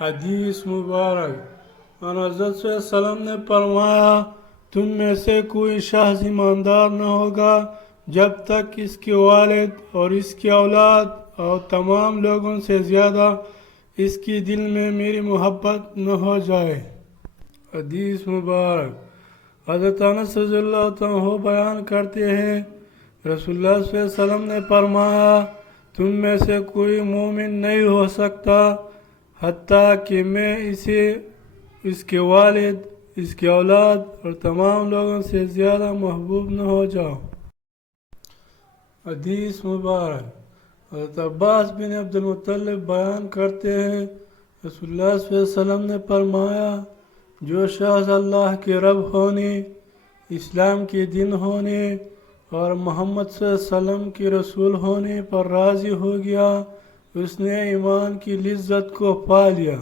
حدیث مبارک حضرت صلی اللہ علیہ وسلم نے فرمایا تم میں سے کوئی شخص ایماندار نہ ہوگا جب تک اس کے والد اور اس کی اولاد اور تمام لوگوں سے زیادہ اس کی دل میں میری محبت نہ ہو جائے۔ حدیث مبارک حضرت انس رضی اللہ عنہ بیان کرتے ہیں رسول اللہ صلی اللہ علیہ وسلم نے فرمایا تم میں سے کوئی مومن نہیں ہو سکتا حتیٰ کہ میں اسے اس کے والد اس کی اولاد اور تمام لوگوں سے زیادہ محبوب نہ ہو جاؤ۔ حدیث مبارک حضرت عباس بن عبد المطلب بیان کرتے ہیں رسول اللہ صلی اللہ علیہ وسلم نے فرمایا جو شخص اللہ کے رب ہونے اسلام کے دن ہونے اور محمد صلی اللہ علیہ وسلم کے رسول ہونے پر راضی ہو گیا اس نے ایمان کی لذت کو پا لیا۔